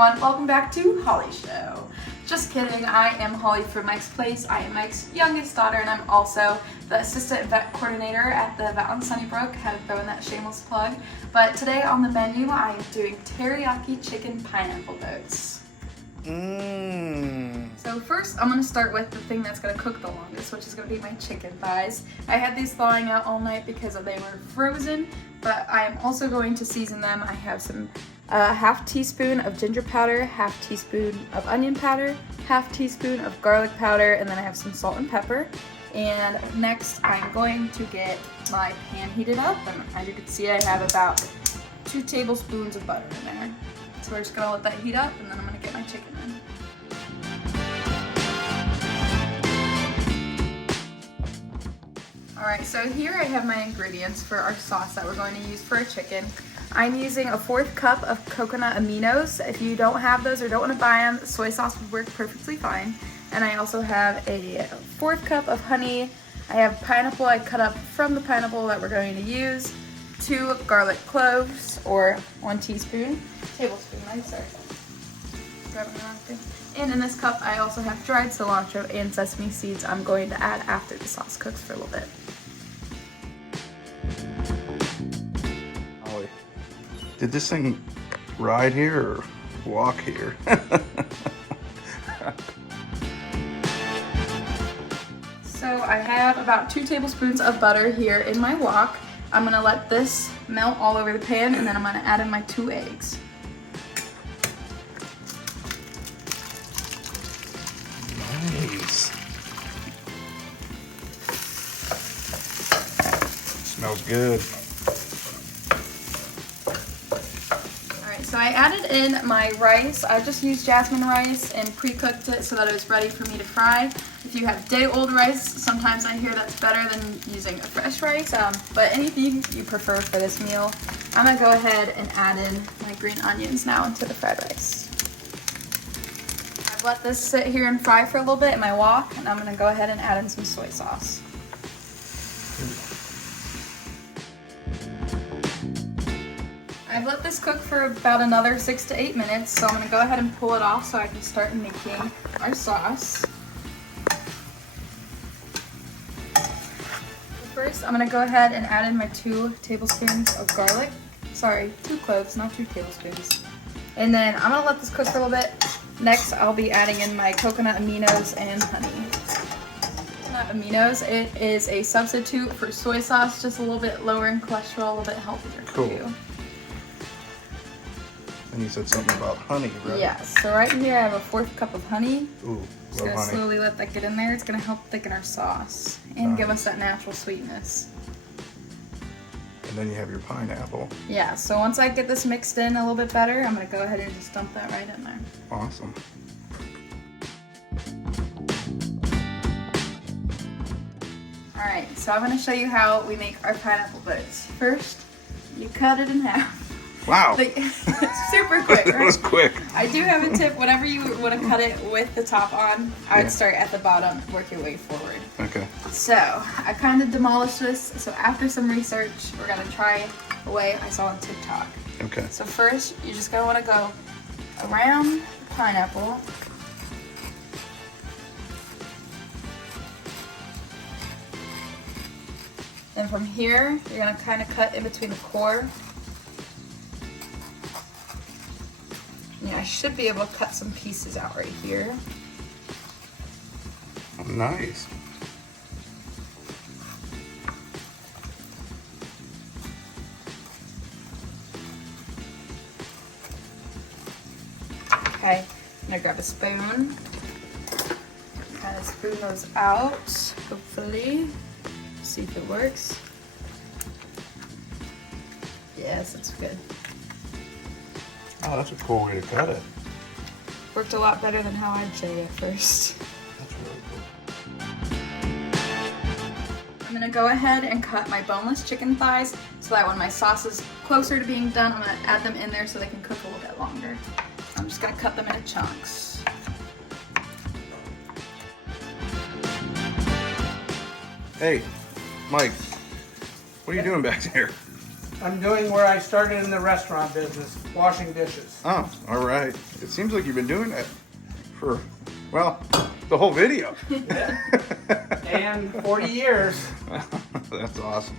everyone, welcome back to Holly's Show. Just kidding, I am Holly from Mike's Place. I am Mike's youngest daughter and I'm also the assistant vet coordinator at the vet on Sunnybrook. Had to throw in that shameless plug. But today on the menu I am doing teriyaki chicken pineapple boats. So first I'm going to start with the thing that's going to cook the longest, which is going to be my chicken thighs. I had these thawing out all night because they were frozen, but I am also going to season them. I have some half teaspoon of ginger powder, half teaspoon of onion powder, half teaspoon of garlic powder, and then I have some salt and pepper. And next I'm going to get my pan heated up, and as you can see I have about 2 tablespoons of butter in there. So we're just gonna let that heat up and then I'm gonna get my chicken in. Alright, so here I have my ingredients for our sauce that we're going to use for our chicken. I'm using a 1/4 cup of coconut aminos. If you don't have those or don't want to buy them, soy sauce would work perfectly fine. And I also have a 1/4 cup of honey. I have pineapple I cut up from the pineapple that we're going to use. 2 garlic cloves, or 1 tablespoon, I'm sorry. Grabbing the wrong thing. And in this cup, I also have dried cilantro and sesame seeds I'm going to add after the sauce cooks for a little bit. Ollie, did this thing ride here or walk here? So I have about 2 tablespoons of butter here in my wok. I'm gonna let this melt all over the pan and then I'm gonna add in my 2 eggs. Nice. Smells good. Alright, so I added in my rice. I just used jasmine rice and pre-cooked it so that it was ready for me to fry. If you have day-old rice, sometimes I hear that's better than using a fresh rice, but anything you prefer for this meal. I'm going to go ahead and add in my green onions now into the fried rice. I've let this sit here and fry for a little bit in my wok, and I'm going to go ahead and add in some soy sauce. I've let this cook for about another 6 to 8 minutes, so I'm going to go ahead and pull it off so I can start making our sauce. First, I'm going to go ahead and add in my 2 tablespoons of garlic. Sorry, 2 cloves, not 2 tablespoons. And then I'm going to let this cook for a little bit. Next, I'll be adding in my coconut aminos and honey. Coconut aminos, it is a substitute for soy sauce, just a little bit lower in cholesterol, a little bit healthier for you. And you said something about honey, right? Yes, so right here I have a 1/4 cup of honey. Ooh, Just love gonna honey. slowly let that get in there. It's gonna help thicken our sauce and give us that natural sweetness. And then you have your pineapple. Yeah, so once I get this mixed in a little bit better, I'm gonna go ahead and just dump that right in there. Awesome. Alright, so I'm gonna show you how we make our pineapple boats. First, you cut it in half. Wow. It's super quick, right? That was quick. I do have a tip. Whenever you want to cut it with the top on, I would start at the bottom, work your way forward. Okay. So, I kind of demolished this. So after some research, we're going to try a way I saw on TikTok. Okay. So first, you're just going to want to go around the pineapple. And from here, you're going to kind of cut in between the core. Yeah, I should be able to cut some pieces out right here. Nice. Okay, I'm gonna grab a spoon. Kind of spoon those out, hopefully. See if it works. Yes, it's good. Oh, that's a cool way to cut it. Worked a lot better than how I did it at first. That's really cool. I'm gonna go ahead and cut my boneless chicken thighs so that when my sauce is closer to being done, I'm gonna add them in there so they can cook a little bit longer. I'm just gonna cut them into chunks. Hey, Mike, what are you doing back there? I'm doing where I started in the restaurant business, washing dishes. Oh, all right. It seems like you've been doing that for, well, the whole video. Yeah. And 40 years. That's awesome.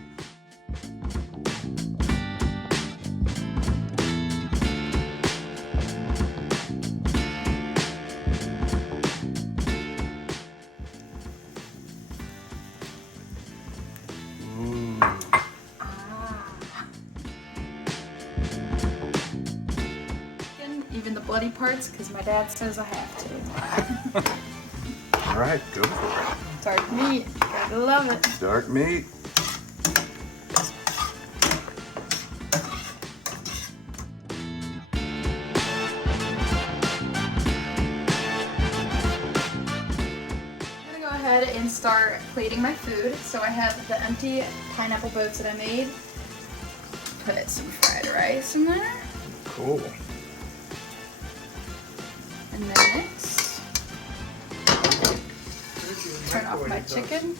Even the bloody parts, because my dad says I have to. All right, go for it. Dark meat, gotta love it. Dark meat. I'm gonna go ahead and start plating my food. So I have the empty pineapple boats that I made. Put some fried rice in there. Cool. And then next, turn off my chicken.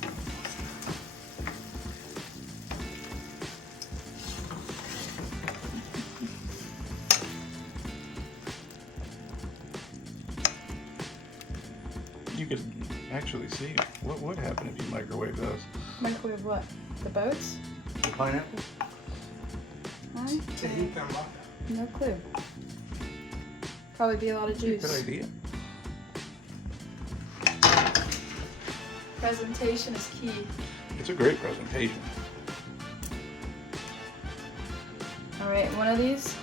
You could actually see what would happen if you microwave those. Microwave what? The boats? The pineapple? Huh? To heat them up. No clue. Probably be a lot of juice. Good idea. Presentation is key. It's a great presentation. All right, one of these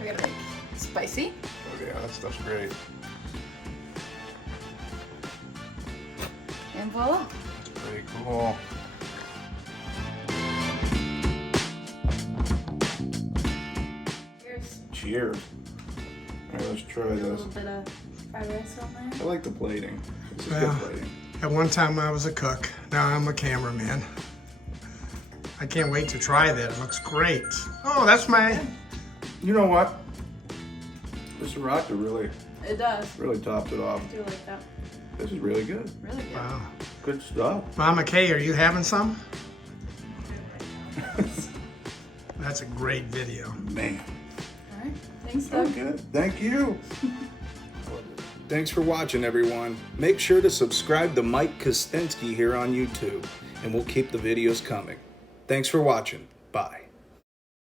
we're gonna make spicy. Oh yeah, that stuff's great. And voila. That's pretty cool. Cheers. Cheers. All right, let's try A this. little bit of fried rice on there. I like the plating. This is Yeah. good plating. At one time I was a cook. Now I'm a cameraman. I can't wait to try that. It looks great. Oh, that's my... You know what? This sriracha really It does. topped it off. I do like that. This is really good. Really good. Wow. Good stuff. Mama Kay, are you having some? That's a great video. Man. All right. Thanks, Oh, Doug. good. Thank you. Thanks for watching, everyone. Make sure to subscribe to Mike Kostensky here on YouTube, and we'll keep the videos coming. Thanks for watching. Bye.